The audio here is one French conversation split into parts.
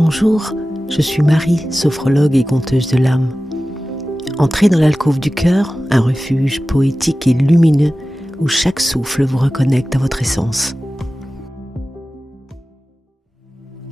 Bonjour, je suis Marie, sophrologue et conteuse de l'âme. Entrez dans l'alcôve du cœur, un refuge poétique et lumineux où chaque souffle vous reconnecte à votre essence.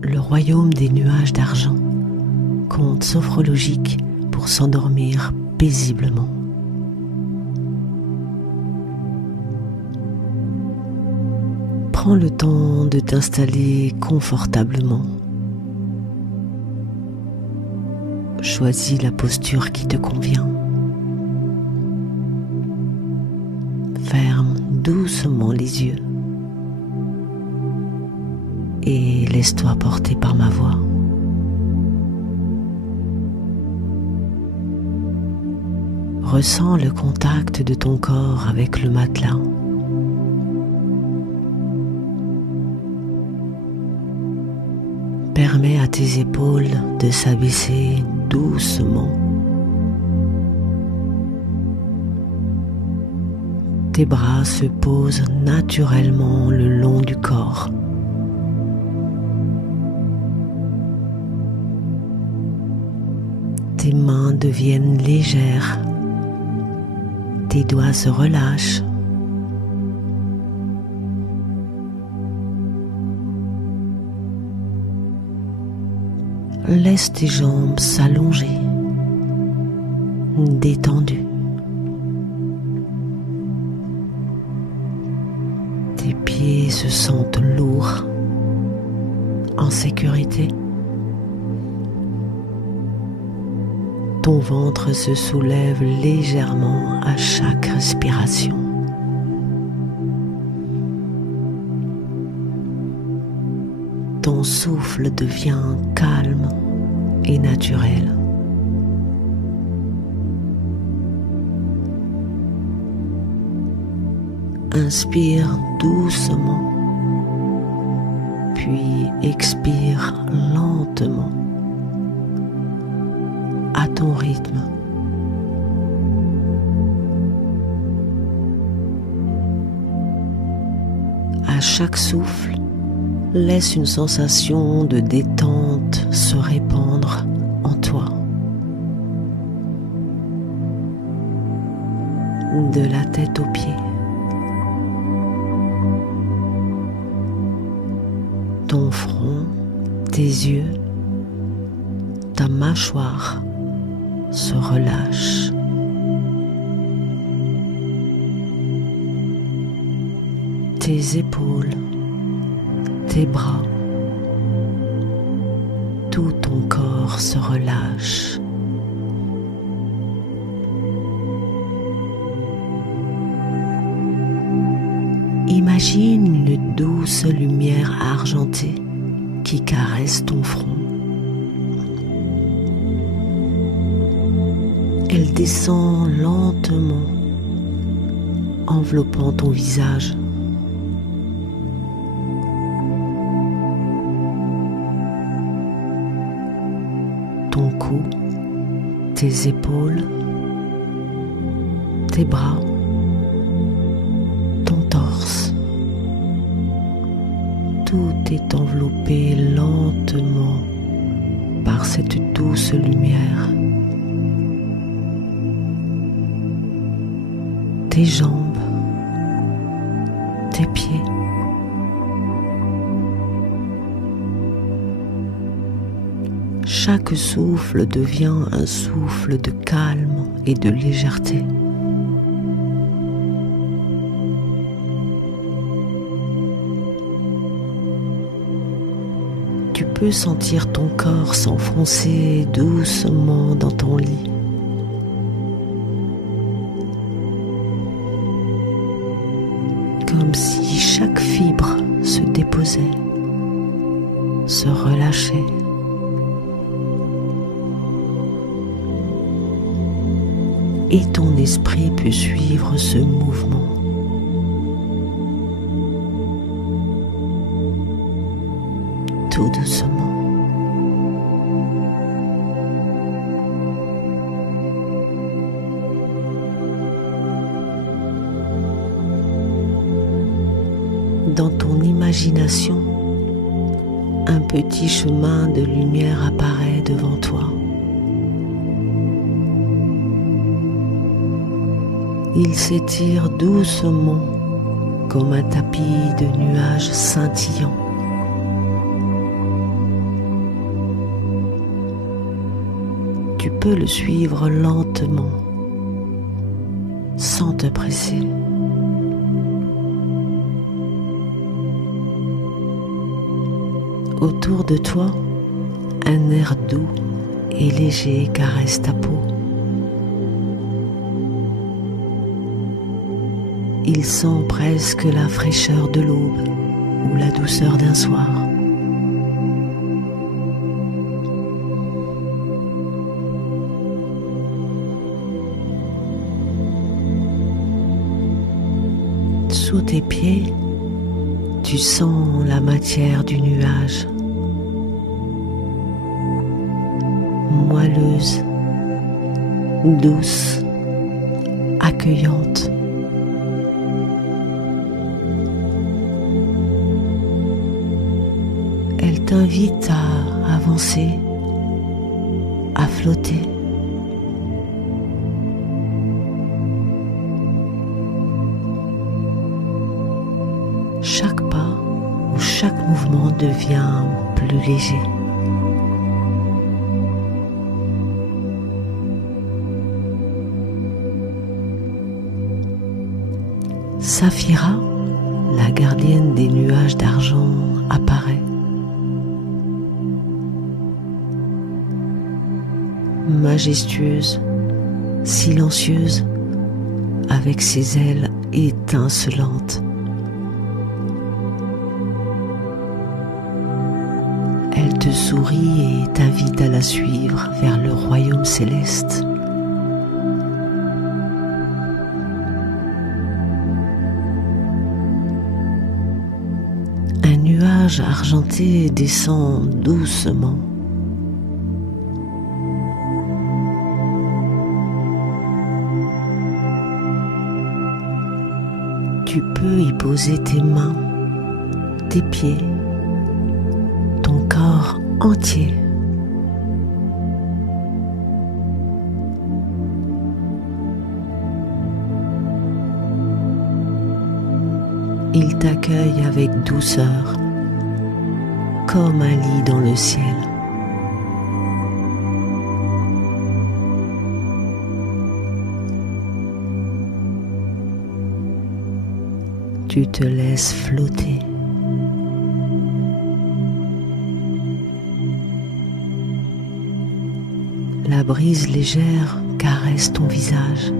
Le royaume des nuages d'argent, conte sophrologique pour s'endormir paisiblement. Prends le temps de t'installer confortablement. Choisis la posture qui te convient. Ferme doucement les yeux et laisse-toi porter par ma voix. Ressens le contact de ton corps avec le matelas. Permets à tes épaules de s'abaisser doucement. Tes bras se posent naturellement le long du corps. Tes mains deviennent légères. Tes doigts se relâchent. Laisse tes jambes s'allonger, détendues. Tes pieds se sentent lourds, en sécurité. Ton ventre se soulève légèrement à chaque respiration. Ton souffle devient calme et naturel. Inspire doucement, puis expire lentement, à ton rythme. À chaque souffle, laisse une sensation de détente se répandre en toi. De la tête aux pieds. Ton front, tes yeux, ta mâchoire se relâchent. Tes épaules, tes bras, tout ton corps se relâche. Imagine une douce lumière argentée qui caresse ton front. Elle descend lentement, enveloppant ton visage. Ton cou, tes épaules, tes bras, ton torse. Tout est enveloppé lentement par cette douce lumière. Tes jambes, tes pieds. Chaque souffle devient un souffle de calme et de légèreté. Tu peux sentir ton corps s'enfoncer doucement dans ton lit. Comme si chaque fibre se déposait, se relâchait. Et ton esprit peut suivre ce mouvement. Tout doucement. Dans ton imagination, un petit chemin de lumière apparaît devant toi. Il s'étire doucement comme un tapis de nuages scintillants. Tu peux le suivre lentement, sans te presser. Autour de toi, un air doux et léger caresse ta peau. Il sent presque la fraîcheur de l'aube ou la douceur d'un soir. Sous tes pieds, tu sens la matière du nuage, moelleuse, douce, accueillante. Elle t'invite à avancer, à flotter. Chaque pas ou chaque mouvement devient plus léger. Saphira, la gardienne des nuages d'argent, apparaît. Majestueuse, silencieuse, avec ses ailes étincelantes. Elle te sourit et t'invite à la suivre vers le royaume céleste. Un nuage argenté descend doucement. Tu peux y poser tes mains, tes pieds, ton corps entier. Il t'accueille avec douceur, comme un lit dans le ciel. Tu te laisses flotter. La brise légère caresse ton visage.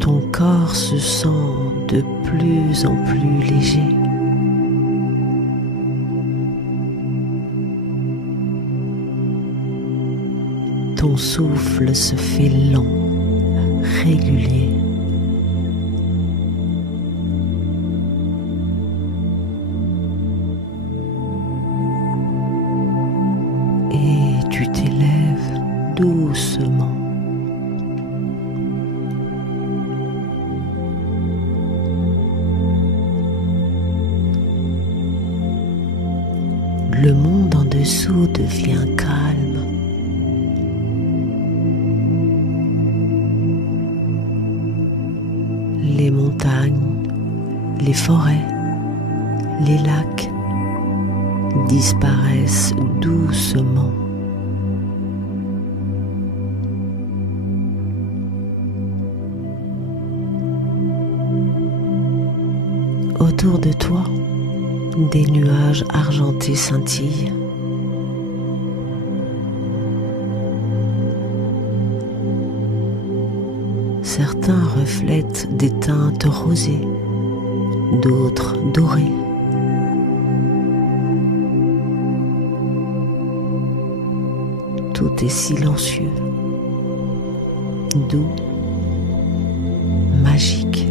Ton corps se sent de plus en plus léger. Ton souffle se fait lent, régulier. Et tu t'élèves doucement. Le monde en dessous devient calme. Les montagnes, les forêts, les lacs disparaissent doucement. Autour de toi, des nuages argentés scintillent. Certains reflètent des teintes rosées, d'autres dorées. Tout est silencieux, doux, magique.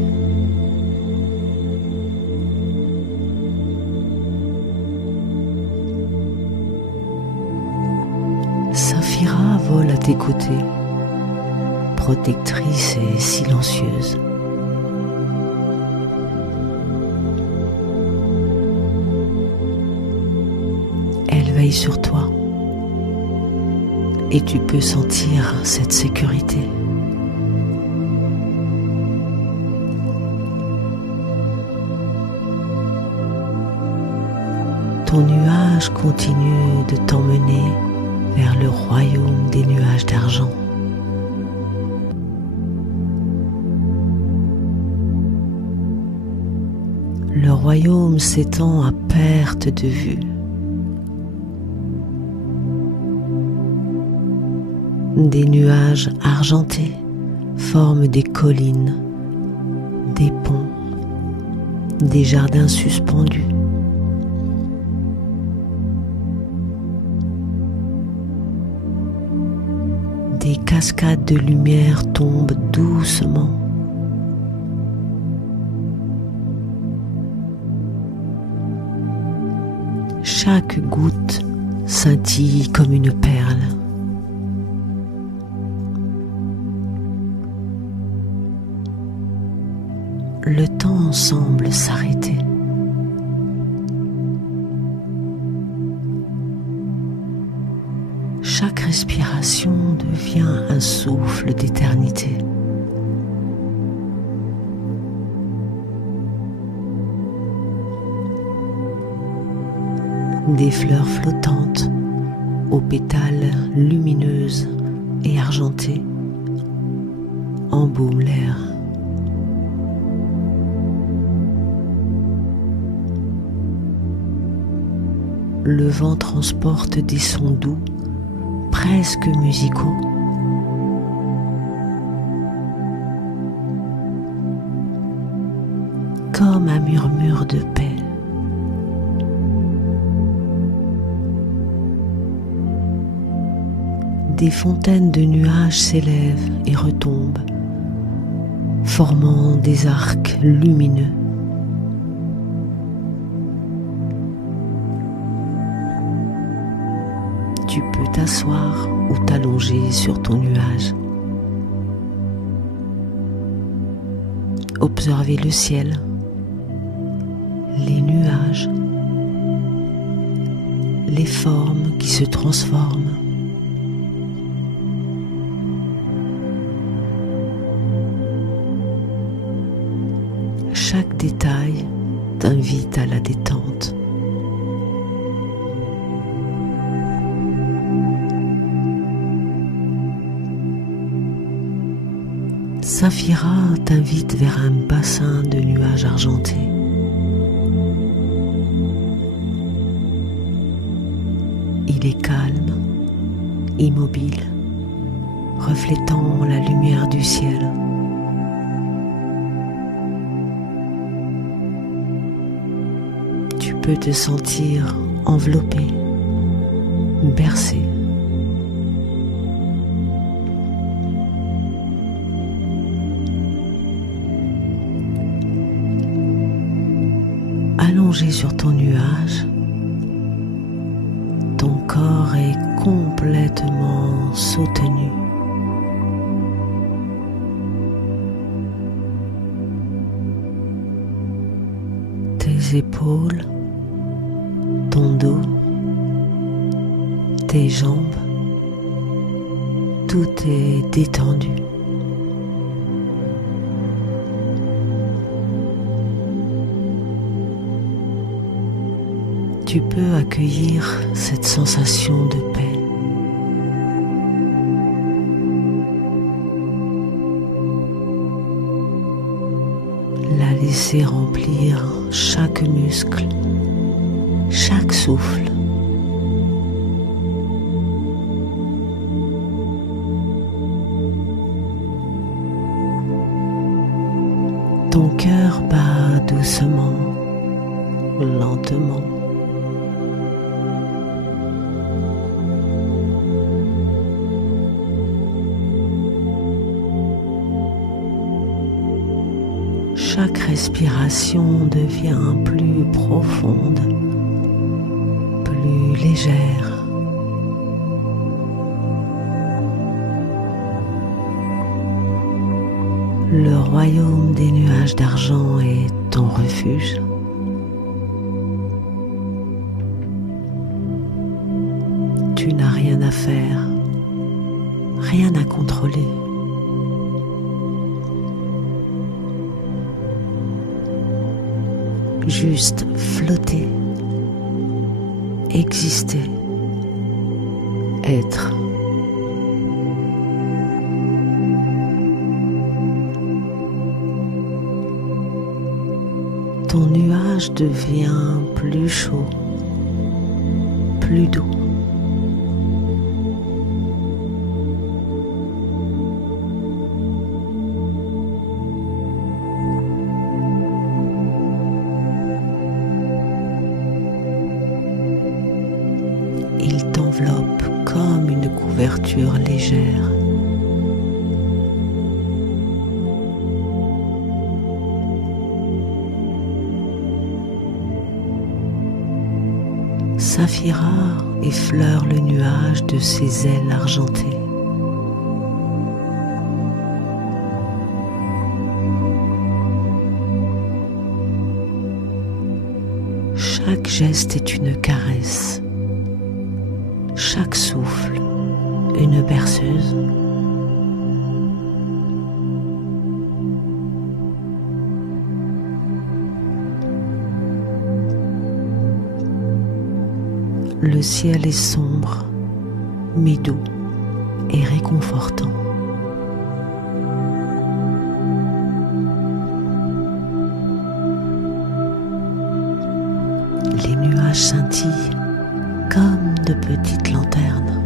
Saphira vole à tes côtés, protectrice et silencieuse. veille sur toi et tu peux sentir cette sécurité. Ton nuage continue de t'emmener vers le royaume des nuages d'argent. Le royaume s'étend à perte de vue. Des nuages argentés forment des collines, des ponts, des jardins suspendus. Des cascades de lumière tombent doucement. Chaque goutte scintille comme une perle. Le temps semble s'arrêter. Chaque respiration devient un souffle d'éternité. Des fleurs flottantes, aux pétales lumineuses et argentées, embaument l'air. Le vent transporte des sons doux, presque musicaux. Comme un murmure de paix. Des fontaines de nuages s'élèvent et retombent, formant des arcs lumineux. Tu peux t'asseoir ou t'allonger sur ton nuage. Observer le ciel, les nuages, les formes qui se transforment. Chaque détail t'invite à la détente. Saphira t'invite vers un bassin de nuages argentés. Il est calme, immobile, reflétant la lumière du ciel. Tu peux te sentir enveloppé, bercé. Allongé sur ton nuage, ton corps est complètement soutenu. Tes épaules, ton dos, tes jambes, tout est détendu. Tu peux accueillir cette sensation de paix. La laisser remplir chaque muscle, chaque souffle. Ton cœur bat doucement, lentement. Chaque respiration devient plus profonde, plus légère. Le royaume des nuages d'argent est ton refuge. à faire, rien à contrôler. Juste flotter, exister, être. Ton nuage devient plus chaud, plus doux. Il t'enveloppe comme une couverture légère. Saphira effleure le nuage de ses ailes argentées. Chaque geste est une caresse, chaque souffle une berceuse. Le ciel est sombre, mais doux et réconfortant. Les nuages scintillent comme de petites lanternes.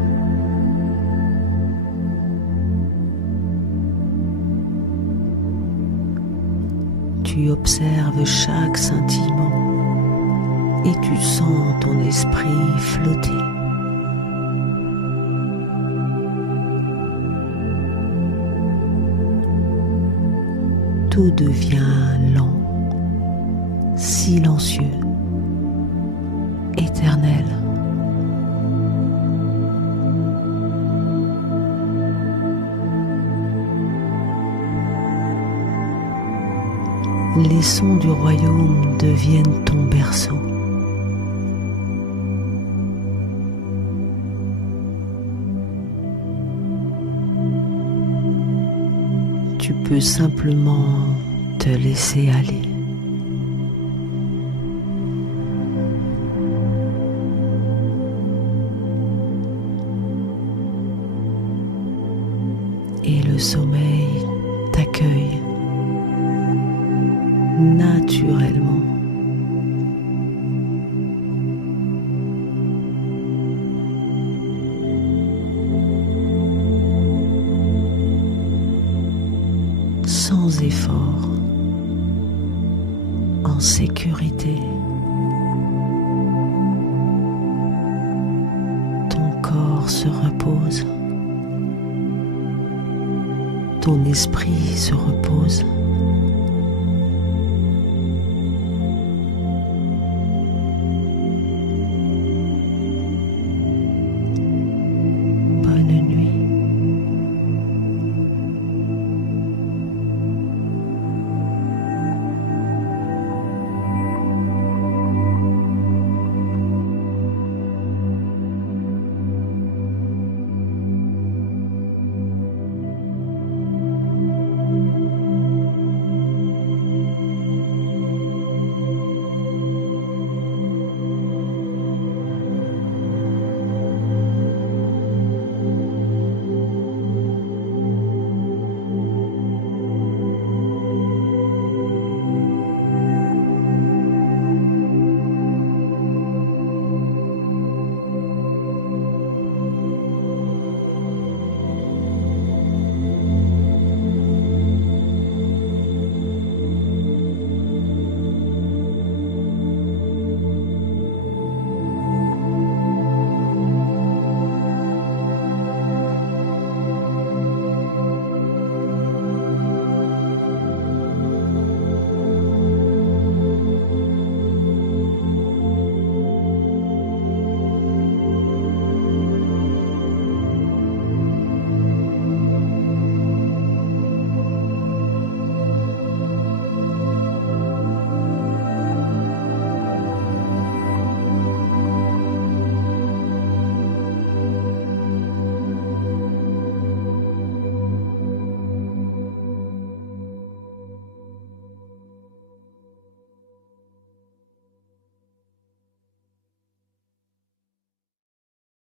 Tu observes chaque scintillement et tu sens ton esprit flotter. Tout devient lent, silencieux, éternel. Les sons du royaume deviennent ton berceau. Tu peux simplement te laisser aller. Et le sommeil t'accueille naturellement. Sans effort, en sécurité. Ton corps se repose, ton esprit se repose.